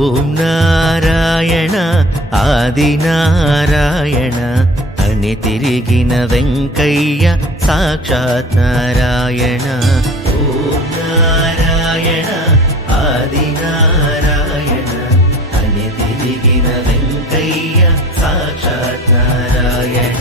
ఓం నారాయణ ఆదినారాయణ అని తిరిగిన వెంకయ్య సాక్షాత్ నారాయణ. ఓం నారాయణ ఆదినారాయణ అని తిరిగిన వెంకయ్య సాక్షాత్ నారాయణ.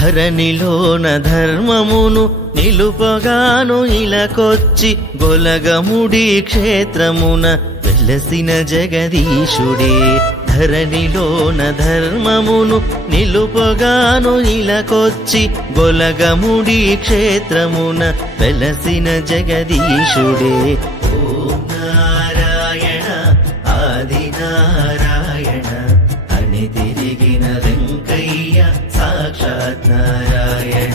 ధరణిలోన ధర్మమును నిలుపగాను ఇలకొచ్చి గొలగముడి క్షేత్రమున వెలసిన జగదీశుడే. ధరణిలోన ధర్మమును నిలుపగాను ఇలకొచ్చి గొలగముడి క్షేత్రమున వెలసిన జగదీశుడే. ఓం నారాయణ ఆదినారాయణ అని తిరిగిన వెంకయ్య సాక్షాత్ నారాయణ.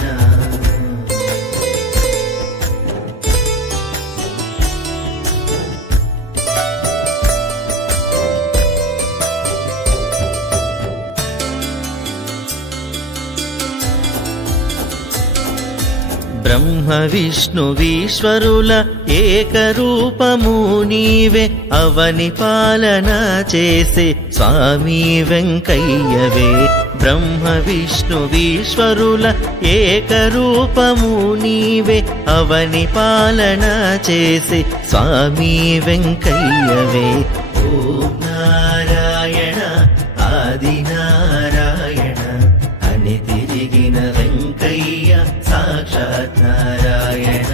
బ్రహ్మ విష్ణువీశ్వరుల ఏకరూపము నీవే, అవని పాలన చేసే స్వామి వెంకయ్యవే. బ్రహ్మ విష్ణువీశ్వరుల ఏకరూపము నీవే, అవని పాలన చేసే స్వామి వెంకయ్యవే. ఓం నారాయణ ఆదినారాయణ అని తిరిగిన వెంకయ్య సాక్షాత్ నారాయణ.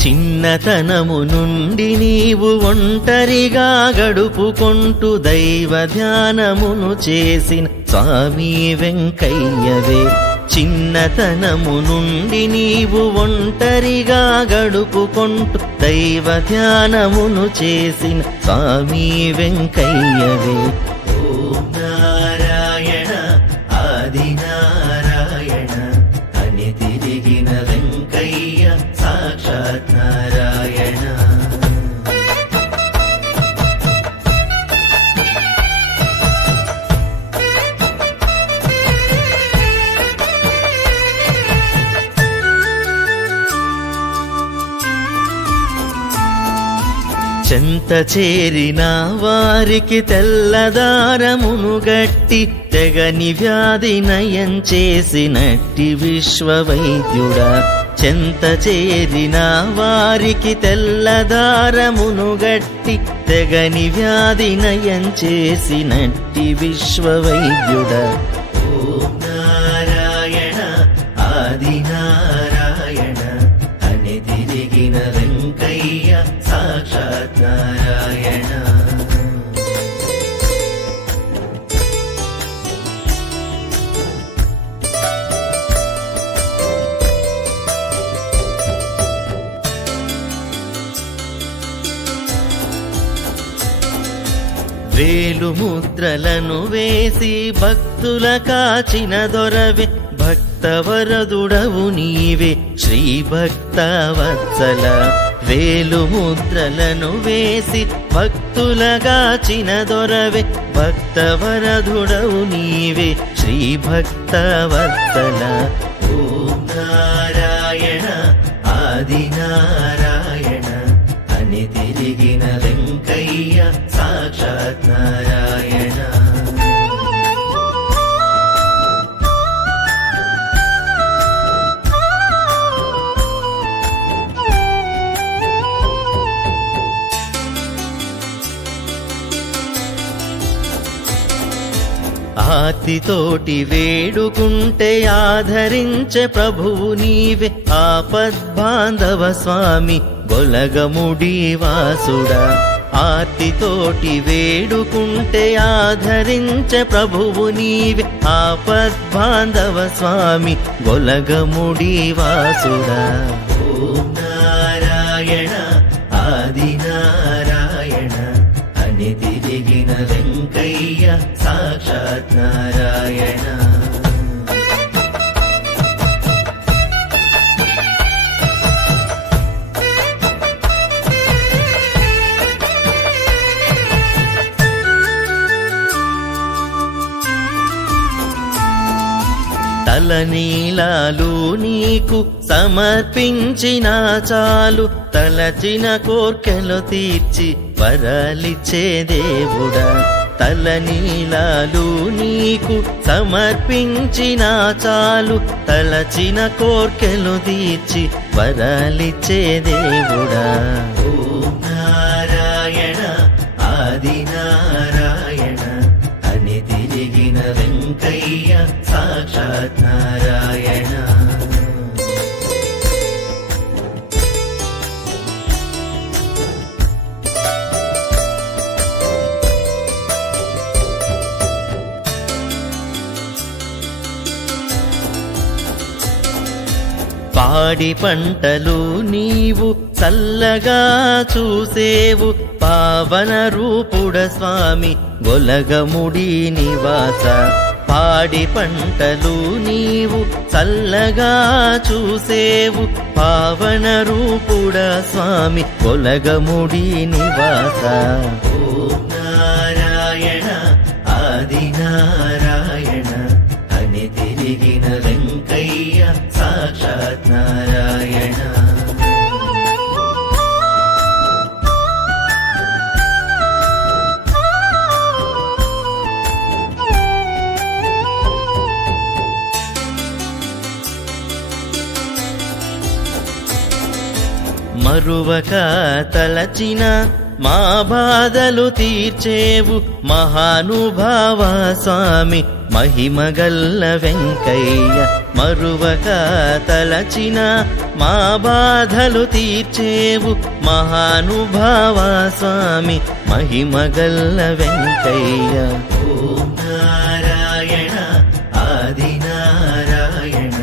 చిన్నతనము నుండి నీవు ఒంటరిగా గడుపుకొంటూ దైవ ధ్యానమును చేసిన స్వామి వెంకయ్యవే. చిన్నతనము నుండి నీవు ఒంటరిగా గడుపుకొంటూ దైవ ధ్యానమును చేసిన స్వామి వెంకయ్యవే. ఓం నారాయణ ఆదినారాయణ అని తిరిగిన వెంకయ్య సాక్షాత్ నారాయణ. చెంత చేరిన వారికి తెల్లదారమును గట్టి తెగని వ్యాధి నయం చేసినట్టి విశ్వవైద్యుడా. చెంత చేరిన వారికి తెల్లదారమును గట్టి తెగని వ్యాధి నయం చేసినట్టి విశ్వవైద్యుడా. ఓం నారాయణ ఆదినారాయణ అని తిరిగిన వెంకయ్య సాక్షాత్ నారాయణ. వేలు ముద్రలను వేసి భక్తుల కాచిన దొరవే, భక్తవరదుడవు నీవే శ్రీ భక్తవత్సల. వేలు ముద్రలను వేసి భక్తుల కాచిన దొరవే, భక్తవరదుడవు నీవే శ్రీ భక్తవత్సల. ఓం నారాయణ ఆదినారాయణ అని తిరిగిన వెంకయ్య సాక్షాత్ నారాయణ. ఆర్తితోటి వేడుకుంటే ఆదరించే ప్రభువు నీవే, ఆపద్బాంధవ స్వామి గొలగముడి వాసుడా. ఆర్తితోటి వేడుకుంటే ఆదరించే ప్రభువు నీవే, ఆపద్బాంధవ స్వామి గొలగముడి వాసుడా. ఓం నారాయణ ఆదినారాయణ వెంకయ్య సాక్షాత్ నారాయణ. తలనీలాలు నీకు సమర్పించిన చాలు, తలచిన కోర్కెలు తీర్చి వరాలిచ్చే దేవుడా. తలనీలాలు నీకు సమర్పించిన చాలు, తలచిన కోర్కెలు తీర్చి వరాలిచ్చే దేవుడా. ఓం నారాయణ ఆది నారాయణ అని తిరిగిన వెంకయ్య సాక్షాత్ నారాయణ. పాడి పంటలు నీవు చల్లగా చూసేవు, పావన రూపుడ స్వామి గొలగముడి నివాస. పాడి పంటలు నీవు చల్లగా చూసేవు, పావన రూపుడ స్వామి గొలగముడి నివాస. ఓం నారాయణ ఆది నారాయణ అని తిరిగిన వెంకయ్య సాక్షాత్ నారాయణ. మరువక తలచిన మా బాధలు తీర్చేవు, మహానుభావ స్వామి మహిమగల్ల వెంకయ్య. మరువక తలచిన మా బాధలు తీర్చేవు, మహానుభావ స్వామి మహిమగల్ల వెంకయ్య. ఓం నారాయణ ఆది నారాయణ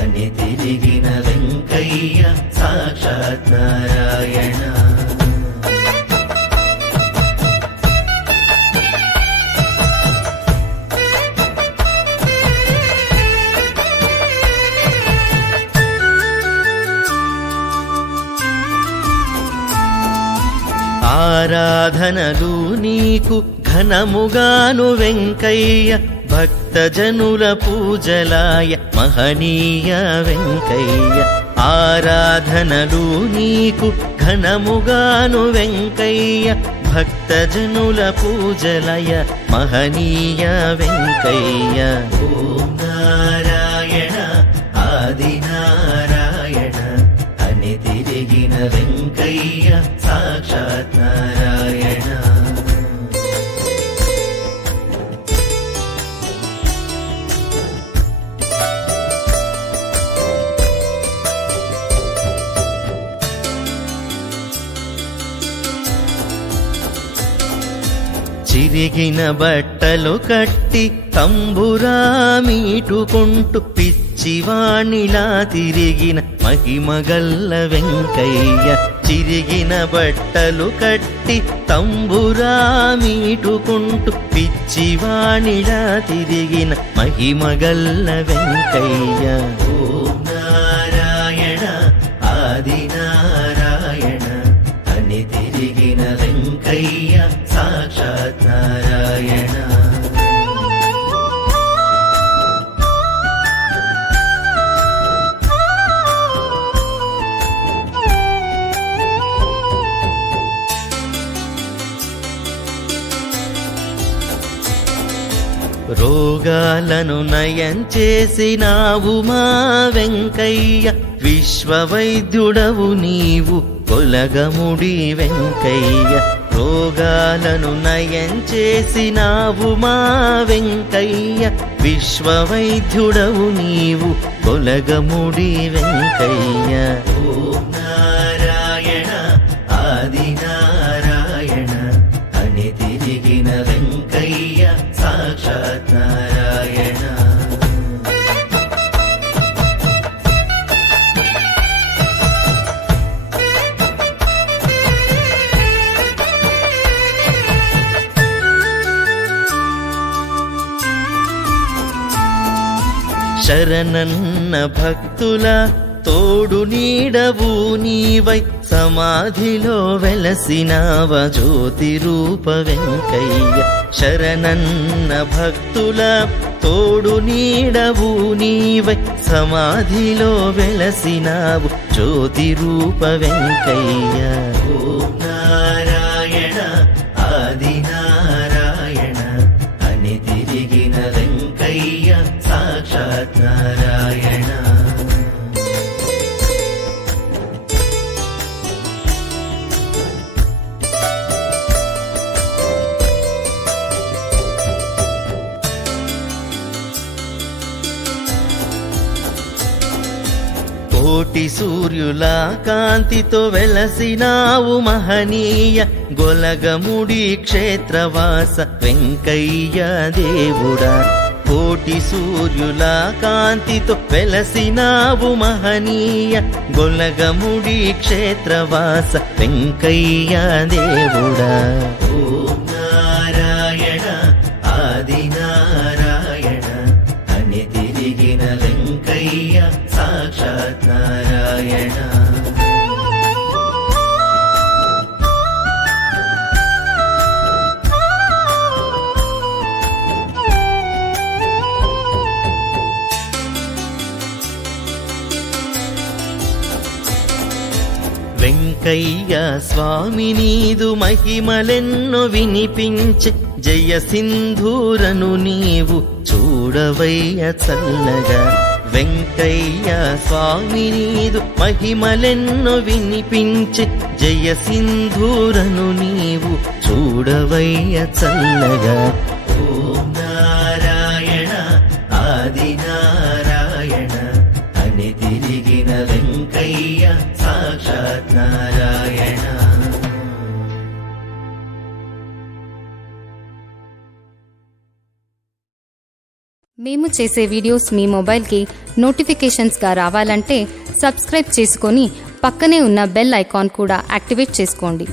అని తిరిగిన వెంకయ్య సాక్షాత్ నారాయణ. ఆరాధనలు నీకు ఘనముగాను వెంకయ్య, భక్తజనుల పూజలాయ మహనీయ వెంకయ్య. ఆరాధనలు నీకు ఘనముగాను వెంకయ్య, భక్తజనుల పూజలయ మహనీయ వెంకయ్య. ఓం నారాయణ ఆది నారాయణ అని తిరిగిన వెంకయ్య సాక్షాత్ నారాయణ. చిరిగిన బట్టలు కట్టి తంబురా మీటుకుంటూ పిచ్చివాణిలా తిరిగిన మహిమగల్ల వెంకయ్య. చిరిగిన బట్టలు కట్టి తంబురా మీటుకుంటూ పిచ్చివాణిలా తిరిగిన మహిమగల్ల వెంకయ్య. ఓం నారాయణ ఆది నారాయణ అని తిరిగిన వెంకయ్య సాక్షాత్ నారాయణ. రోగాలను నయం చేసినావు మా వెంకయ్య, విశ్వవైద్యుడవు నీవు గొలగముడి వెంకయ్య. రోగాలను నయం చేసినావు మా వెంకయ్య, విశ్వవైద్యుడవు నీవు గొలగముడి వెంకయ్య. ఓం నారాయణ ఆది నారాయణ అని తిరిగిన వెంకయ్య సాక్షాత్ నారాయణ. శరణన్న భక్తుల తోడు నీడవు నీవై సమాధిలో వెలసినావ జ్యోతి రూప వెంకయ్య. శరణన్న భక్తుల తోడు నీడవు నీవై సమాధిలో వెలసినావు జ్యోతి రూప వెంకయ్య. ఓం నారాయణ ఆది నారాయణ అని తిరిగిన వెంకయ్య సాక్షాత్ నారాయణ. కోటి సూర్యుల కాంతితో వెలసినావు మహనీయ గొలగముడి క్షేత్రవాస వెంకయ్య దేవుడా. కోటి సూర్యుల కాంతితో వెలసినావు మహనీయ గొలగముడి క్షేత్రవాస వెంకయ్య దేవుడా. ఓం నారాయణ ఆది నారాయణ అని తిరిగిన వెంకయ్య సాక్షాత్ నారాయణ. వెంకయ్య స్వామి నీదు మహిమలెన్నో వినిపించే జయ సింధూరను నీవు చూడవయ్య చల్లగా. వెంకయ్య స్వామి నీదు మహిమలెన్నో వినిపించే జయ సింధూరను నీవు చూడవయ్య చల్లగా. ఓం నారాయణ ఆది నారాయణ అని తిరిగిన వెంకయ్య సాక్షాత్ నారాయణ. మేము చేసే వీడియోస్ మీ మొబైల్కి నోటిఫికేషన్స్గా రావాలంటే సబ్స్క్రైబ్ చేసుకొని పక్కనే ఉన్న బెల్ ఐకాన్ కూడా యాక్టివేట్ చేసుకోండి.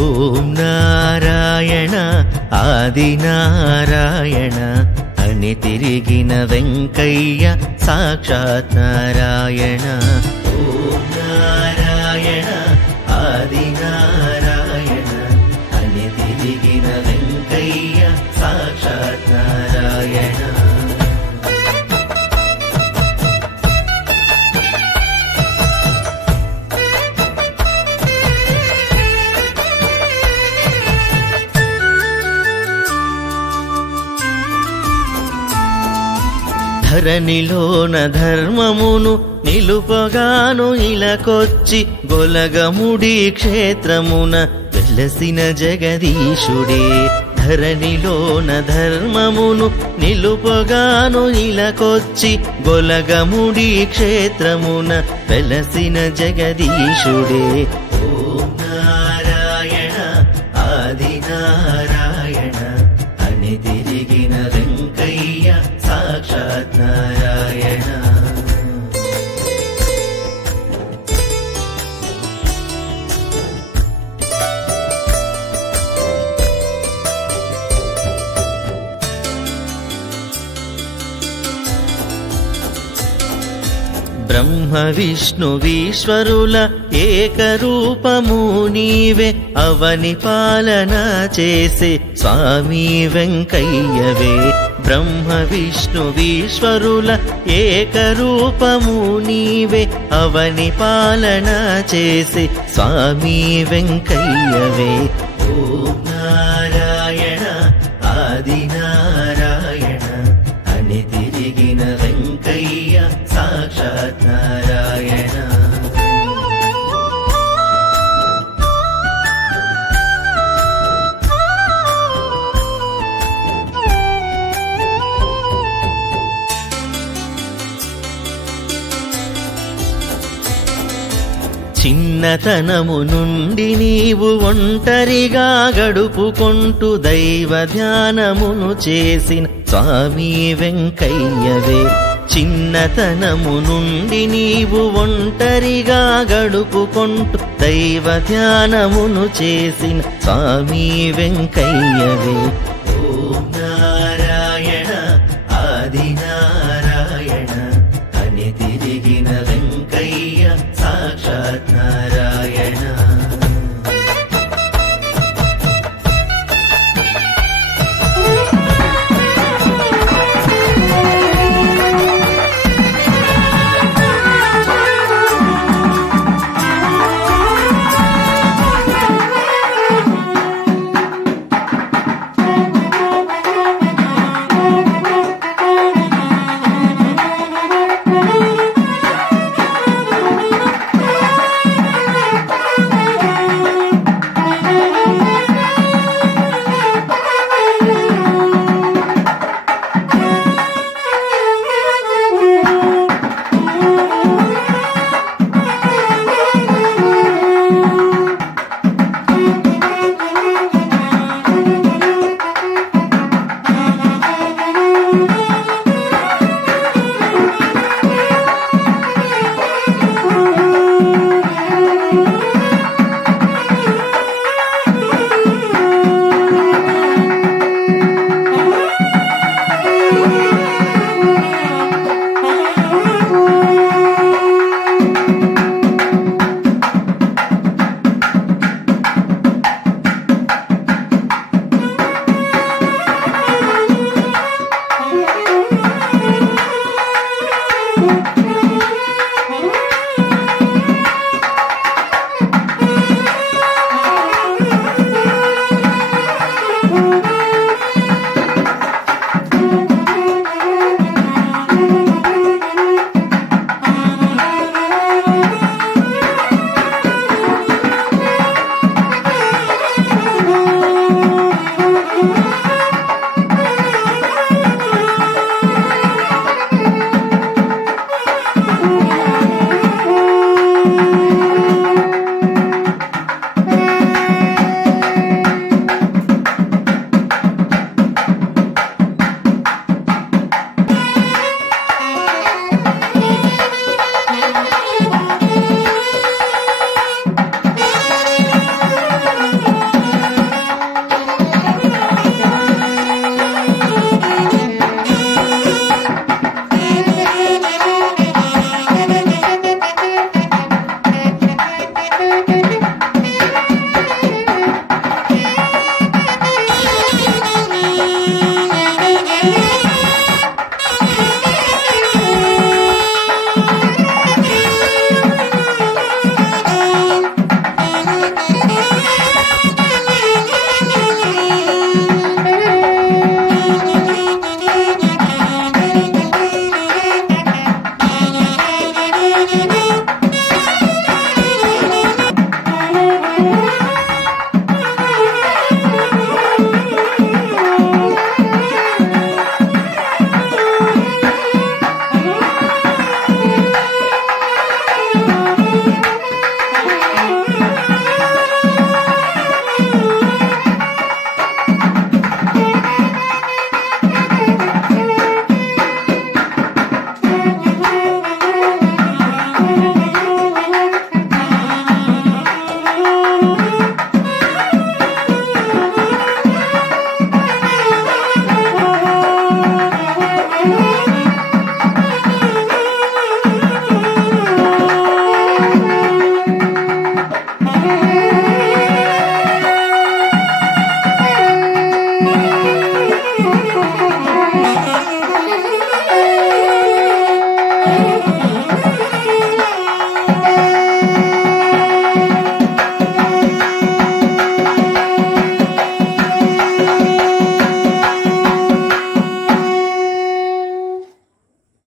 ఓం నారాయణ ఆది నారాయణ అని తిరిగిన వెంకయ్య సాక్షాత్ నారాయణ. ఓం నారాయణ ఆది నారాయణ అని తిరిగిన వెంకయ్య సాక్షాత్ నారాయణ. ధరణిలోన ధర్మమును నిలుపగాను ఇలకొచ్చి గొలగముడి క్షేత్రమున వెలసిన జగదీశుడే. ధరణిలోన ధర్మమును నిలుపగాను ఇలకొచ్చి గొలగముడి క్షేత్రమున వెలసిన జగదీశుడే. ఓం నారాయణ ఆది నారాయణ అని తిరిగిన వెంకయ్య సాక్షాత్ నారాయణ. బ్రహ్మ విష్ణువీశ్వరుల ఏకరూపము నీవే అవని పాలన చేసే స్వామి వెంకయ్యవే. బ్రహ్మ విష్ణువీశ్వరుల ఏకరూపము నీవే అవని పాలన చేసే స్వామి వెంకయ్యవే. ఓం నారాయణ ఆది నారాయణ అని తిరిగిన వెంకయ్య సాక్షాత్ నారాయణ. చిన్న చిన్నతనము నుండి నీవు ఒంటరిగా గడుపుకొంటూ దైవ ధ్యానమును చేసిన స్వామి వెంకయ్యవే. చిన్నతనము నుండి నీవు ఒంటరిగా గడుపుకొంటూ దైవ ధ్యానమును చేసిన స్వామి వెంకయ్యవే. ఓం